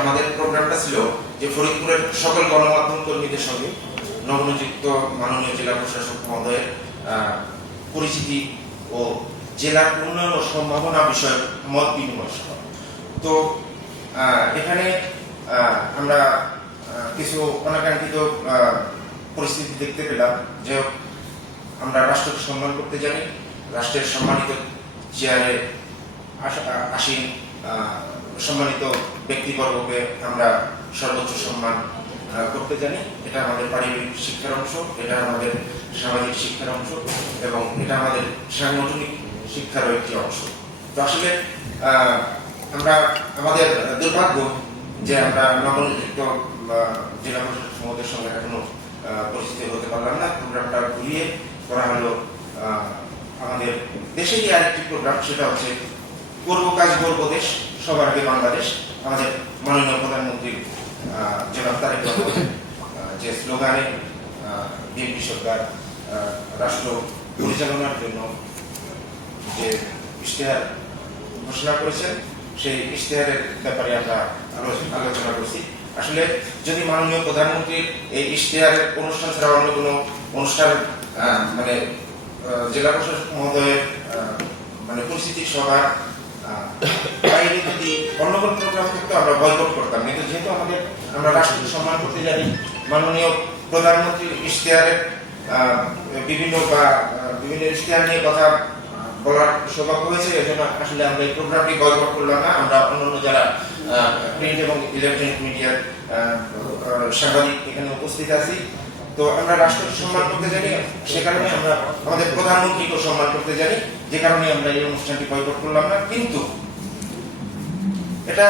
আমাদের প্রোগ্রামটা ছিল যে ফরিদপুরের সকল গণমাধ্যম কর্মীদের সঙ্গে নবনিযুক্ত মাননীয় জেলা প্রশাসক মহোদয়ের পরিচিতি ও জেলার উন্নয়ন ও সম্ভাবনা বিষয়ক মত বিনিময় সভা। তো এখানে আমরা কিছু অনাকাঙ্ক্ষিত পরিস্থিতি দেখতে পেলাম যে আমরা রাষ্ট্রকে সম্মান করতে জানি, রাষ্ট্রের সম্মানিত চেয়ারে আসীন সম্মানিত ব্যক্তিবর্গকে আমরা সর্বোচ্চ সম্মান করতে জানি। এটা আমাদের পারিবারিক শিক্ষার অংশ, এটা আমাদের সামাজিক শিক্ষার অংশ এবং এটা আমাদের সাংগঠনিক শিক্ষারও একটি অংশ। তো আসলে আমরা আমাদের দুর্ভাগ্য যে আমরা নবনিযুক্ত জেলা প্রশাসক মহোদয়ের সঙ্গে এখনো পরিচিত হতে পারলাম না। প্রোগ্রামটা ঘুরিয়ে করা হলো আমাদের দেশেরই আরেকটি প্রোগ্রাম, সেটা হচ্ছে করব কাজ গর্ব দেশ সবার আগে বাংলাদেশ। আমাদের মাননীয় প্রধানমন্ত্রী জনাব তারেক রহমান যে স্লোগানে বিএনপি সরকার রাষ্ট্র পরিচালনার জন্য যে ইশতেহার ঘোষণা করেছেন, সেই ইশতেহারের ব্যাপারে আমরা আলোচনা করছি। আসলে যদি মাননীয় প্রধানমন্ত্রীর এই ইশতেহারের অনুষ্ঠান ছাড়া অন্য কোনো অনুষ্ঠান মানে জেলা প্রশাসক মহোদয়ের মানে পরিস্থিতি সভা বাইরে যদি অন্য কোনো প্রোগ্রাম থাকতো আমরা বয়কট করতাম, কিন্তু যেহেতু আমরা রাষ্ট্রকে সম্মান করতে জানি, মাননীয় প্রধানমন্ত্রীর ইশতেহারের বিভিন্ন ইশতেহার নিয়ে কথা বলার সৌভাগ্য হয়েছে, এজন্য আসলে আমরা এই প্রোগ্রামটি বয়কট করলাম না। আমরা অন্যান্য যারা প্রিন্ট এবং ইলেকট্রনিক মিডিয়ার সাংবাদিক এখানে উপস্থিত আছি, তো আমরা রাষ্ট্রকে সম্মান করতে জানি, সে কারণে আমরা আমাদের প্রধানমন্ত্রীকেও সম্মান করতে জানি, যে কারণে আমরা এই অনুষ্ঠানটি বয়কট করলাম না। কিন্তু এটা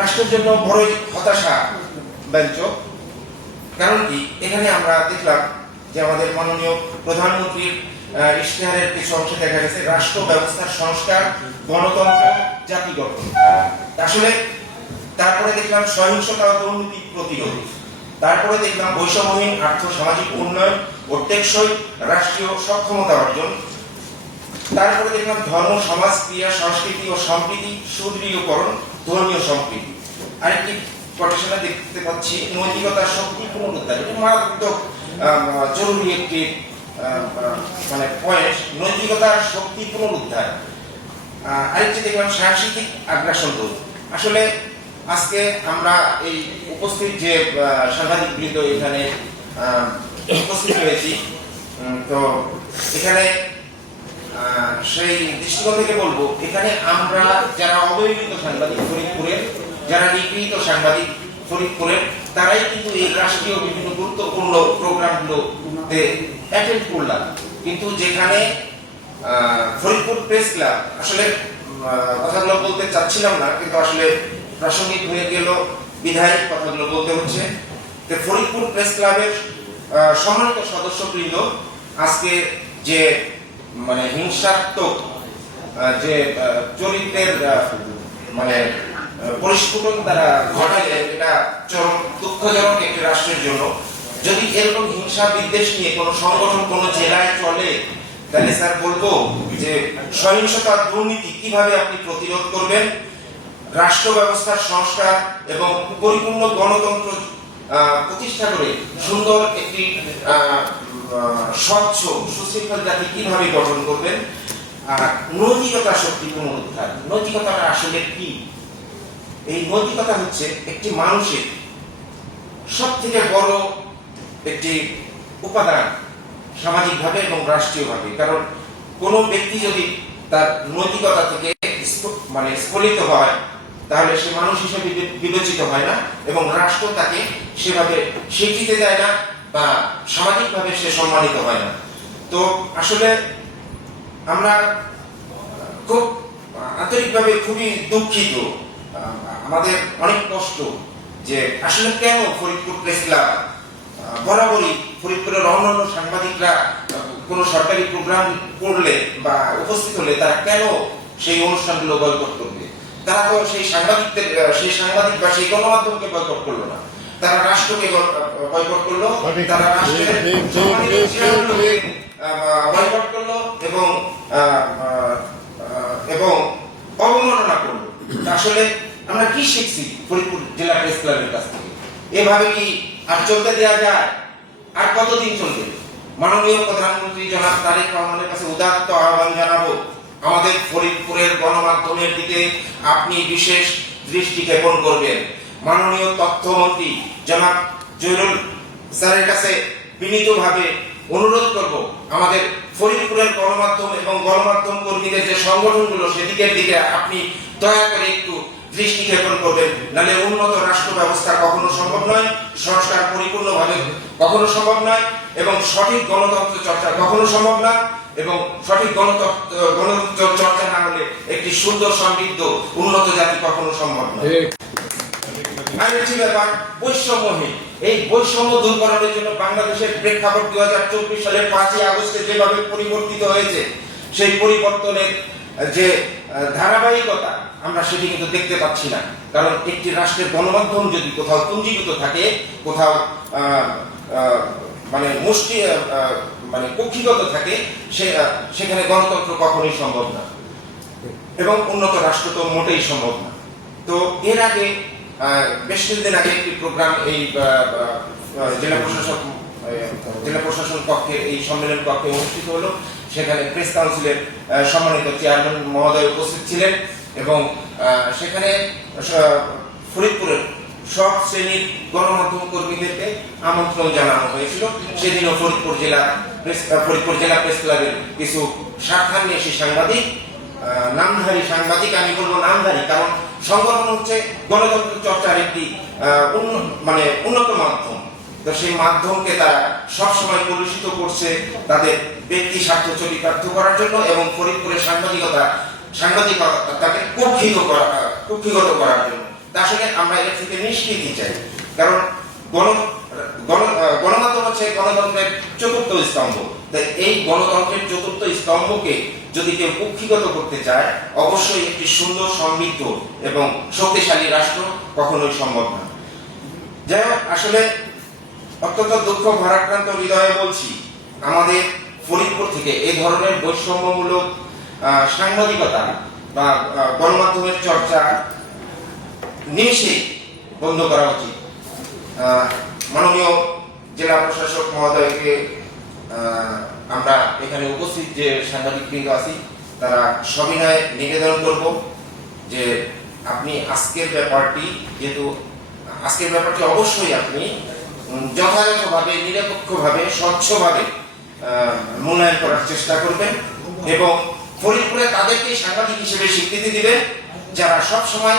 রাষ্ট্রের জন্য বড়ই হতাশা ব্যঞ্জক। কারণ কি, এখানে আমরা দেখলাম যে আমাদের মাননীয় প্রধানমন্ত্রীর ইশতেহারের কিছু অংশে দেখা গেছে রাষ্ট্র ব্যবস্থার সংস্কার, গণতন্ত্র, জাতি গঠন। আসলে তারপরে দেখলাম সহিংসতা ও দুর্নীতি প্রতিরোধ, তারপরে দেখলাম বৈষম্যহীন আর্থ সামাজিক উন্নয়ন ও টেকসই রাষ্ট্রীয় সক্ষমতা অর্জন, তারপরে দেখলাম ধর্ম, সমাজ, ক্রিয়া, সংস্কৃতি ও সম্প্রীতি সুদৃঢ়ীকরণ, ধর্মীয় সম্প্রীতি। আরেকটি পরিষেবা দেখতে পাচ্ছি নৈতিকতার শক্তি পুনরুদ্ধার। এটা মারাত্মক জরুরি একটি মানে পয়েন্ট, নৈতিকতার শক্তি পুনরুদ্ধার। আরেকটি দেখলাম সাংস্কৃতিক আগ্রাসন রোধ। আসলে আজকে আমরা এই উপস্থিত যে সাংবাদিক বৃন্দ এখানে উপস্থিত হয়েছি, তো এখানে সেই দৃষ্টিকোণ থেকে বলবো, এখানে আমরা যারা অবহেলিত সাংবাদিক ফরিদপুরের, যারা নিগৃহীত সাংবাদিক ফরিদপুরের, তারাই কিন্তু এই রাষ্ট্রীয় বিভিন্ন গুরুত্বপূর্ণ প্রোগ্রামগুলোতে অ্যাটেন্ড করলাম। কিন্তু যেখানে ফরিদপুর প্রেস ক্লাব, আসলে কথাগুলো বলতে চাচ্ছিলাম না, কিন্তু আসলে প্রাসঙ্গিক হয়ে গেল বিধায়ী কথাগুলো বলতে হচ্ছে। ফরিদপুর প্রেস ক্লাবের সম্মানিত সদস্যবৃন্দ আজকে যে মানে হিংসাত্মক যে চরিত্রের মানে পরিস্ফুটন তারা ঘটালেন, এটা চরম দুঃখজনক একটি রাষ্ট্রের জন্য। যদি এরকম হিংসা বিদ্বেষ নিয়ে কোনো সংগঠন কোনো জেলায় চলে, তাহলে স্যার বলবো যে সহিংসতা, দুর্নীতি কিভাবে আপনি প্রতিরোধ করবেন, রাষ্ট্র ব্যবস্থার সংস্কার এবং পরিপূর্ণ গণতন্ত্র প্রতিষ্ঠা করে সুন্দর একটি স্বচ্ছ সুশৃঙ্খল জাতি কিভাবে গঠন করবেন, আর নৈতিকতা শক্তি পুনরুদ্ধার। নৈতিকতাটা আসলে কি? এই নৈতিকতা হচ্ছে একটি মানুষের সব থেকে বড় একটি উপাদান সামাজিকভাবে এবং রাষ্ট্রীয়ভাবে। কারণ কোন ব্যক্তি যদি তার নৈতিকতা থেকে মানে স্খলিত হয়, তাহলে সে মানুষ হিসেবে বিবেচিত হয় না এবং রাষ্ট্র তাকে সেভাবে স্বীকৃতি দেয় না বা সামাজিকভাবে সে সম্মানিত হয় না। তো আসলে আমরা খুব আন্তরিকভাবে খুবই দুঃখিত, আমাদের অনেক কষ্ট যে আসলে কেন ফরিদপুর প্রেস ক্লাব বরাবরই ফরিদপুরের অন্যান্য সাংবাদিকরা কোনো সরকারি প্রোগ্রাম করলে বা উপস্থিত হলে তারা কেন সেই অনুষ্ঠানগুলো বয়কট করবে? তারা তো সেই সাংবাদিক বা সেই গণমাধ্যমকে বয়কট করলো না, তারা রাষ্ট্রকে বয়কট করলো, তারা রাষ্ট্রের বয়কট করলো এবং অবমাননা করলো। আসলে আমরা কি শিখছি ফরিদপুর জেলা প্রেস ক্লাবের কাছ থেকে? এভাবে কি আর চলতে দেওয়া যায়? আর কতদিন চলবে? মাননীয় প্রধানমন্ত্রী জনাব তারেক রহমানের কাছে উদাত্ত আহ্বান জানাবো, আমাদের ফরিদপুরের গণমাধ্যমের দিকে আপনি বিশেষ দৃষ্টি ক্ষেপণ করবেন। মাননীয় তথ্যমন্ত্রী জনাব জহিরুল স্যারের কাছে বিনীতভাবে অনুরোধ করব, আমাদের ফরিদপুরের গণমাধ্যম এবং গণমাধ্যম কর্মীদের যে সংগঠনগুলো সেদিকের দিকে আপনি দয়া করে একটু দৃষ্টি ক্ষেপণ করবেন। নাহলে উন্নত রাষ্ট্র ব্যবস্থা কখনো সম্ভব নয়, সংস্কার পরিপূর্ণভাবে কখনো সম্ভব নয়, এবং সঠিক গণতন্ত্র চর্চা কখনো সম্ভব না। এবং সঠিক গণতন্ত্র চর্চা না হলে একটি সুন্দর সমৃদ্ধ উন্নত জাতি কখনো সম্ভব নয়। আরেকটি ব্যাপার বৈষম্যহীন। এই বৈষম্য দূরকরণের জন্য বাংলাদেশের প্রেক্ষাপট 2024 সালের 5ই আগস্টে যেভাবে পরিবর্তিত হয়েছে, সেই পরিবর্তনের যে ধারাবাহিকতা আমরা সেটি কিন্তু দেখতে পাচ্ছি না। কারণ একটি রাষ্ট্রের গণমাধ্যম যদি কোথাও পুঞ্জীভূত থাকে, কোথাও মানে কক্ষিগত থাকে, সেখানে গণতন্ত্র কখনোই সম্ভব না এবং উন্নত রাষ্ট্র তো মোটেই সম্ভব না। তো এর আগে বেশ কিছুদিন আগে একটি প্রোগ্রাম এই জেলা প্রশাসন কক্ষে, এই সম্মেলন কক্ষে অনুষ্ঠিত হলো। সেখানে প্রেস কাউন্সিলের সম্মানিত চেয়ারম্যান মহোদয় উপস্থিত ছিলেন এবং সেখানে ফরিদপুরের সব শ্রেণীর গণমাধ্যম কর্মীদেরকে আমন্ত্রণ জানানো হয়েছিল। সেদিনও ফরিদপুর জেলা প্রেস ক্লাবের কিছু স্বার্থান্বেষী সাংবাদিক, নামধারী সাংবাদিক, আমি বলবো নামধারী কারণ সংগঠন হচ্ছে গণতন্ত্র চর্চার একটি উন্নত মাধ্যম। তো সেই মাধ্যমকে তারা সবসময় কলুষিত করছে তাদের ব্যক্তি স্বার্থ চরিতার্থ করার জন্য এবং ফরিদপুরের সাংবাদিকতাকে কক্ষিগত করার জন্য। আসলে আমরা এর থেকে নিষ্কৃতি চাই, কারণ গণমাধ্যম হচ্ছে গণতন্ত্রের চতুর্থ স্তম্ভ। তাই এই গণতন্ত্রের চতুর্থ স্তম্ভকে যদি কেউ কক্ষিগত করতে চায়, অবশ্যই একটি সুন্দর সমৃদ্ধ এবং শক্তিশালী রাষ্ট্র কখনোই সম্ভব না। যাই হোক, আসলে অত্যন্ত দুঃখ ভারাক্রান্ত হৃদয়ে বলছি, আমাদের ফরিদপুর থেকে এই ধরনের বৈষম্যমূলক সাংবাদিকতা বা গণমাধ্যমের চর্চা নিমেষেই বন্ধ করা উচিত। মাননীয় জেলা প্রশাসক মহোদয়কে আমরা এখানে উপস্থিত যে সাংবাদিকবৃন্দ আছি তারা সবিনয়ে নিবেদন করব যে আপনি আজকের ব্যাপারটি অবশ্যই আপনি যথাযথভাবে, নিরপেক্ষভাবে, স্বচ্ছভাবে মূল্যায়ন করার চেষ্টা করবেন এবং ফরিদপুরে তাদেরকে সাংবাদিক হিসেবে স্বীকৃতি দিবেন যারা সব সময়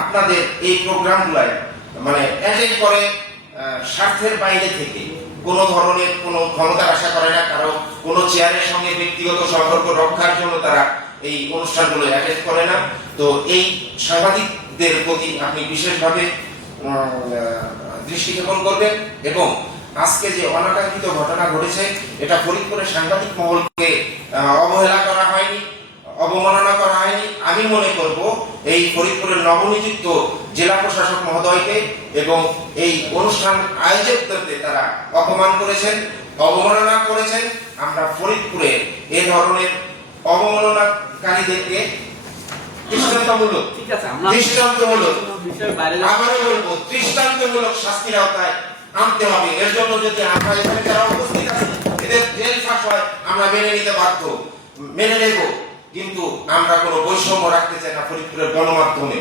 আপনাদের এই প্রোগ্রামগুলায় অ্যাটেন্ড করে স্বার্থের বাইরে থেকে, কোনো ধরনের কোনো ক্ষমতার আশা করে না, কারো কোনো চেয়ারের সঙ্গে ব্যক্তিগত সম্পর্ক রক্ষার জন্য তারা এই অনুষ্ঠানগুলো অ্যাটেন্ড করে না। তো এই সাংবাদিকদের প্রতি আপনি বিশেষভাবে দৃষ্টি ক্ষেপণ করবেন এবং আজকে যে অনাকাঙ্ক্ষিত ঘটনা ঘটেছে, এটা ফরিদপুরের সাংবাদিক মহলকে অবহেলা করা হয়নি, অবমাননা করা হয়নি। আমি মনে করব এই ফরিদপুরের নবনিযুক্ত জেলা প্রশাসক মহোদয়কে এবং এই অনুষ্ঠান আয়োজকদেরকে তারা অপমান করেছেন, অবমাননা করেছেন। আমরা ফরিদপুরে এই ধরনের অবমাননাকারীদেরকে দৃষ্টান্তমূলক শাস্তির আওতায় আনতে হবে। এর জন্য যদি আমরা এখানে যারা উপস্থিত আছি এদের জেল ফাঁস হয়, আমরা মেনে নিতে বাধ্য, মেনে নেব, কিন্তু আমরা কোনো বৈষম্য রাখতে চাই না ফরিদপুরের গণমাধ্যমে।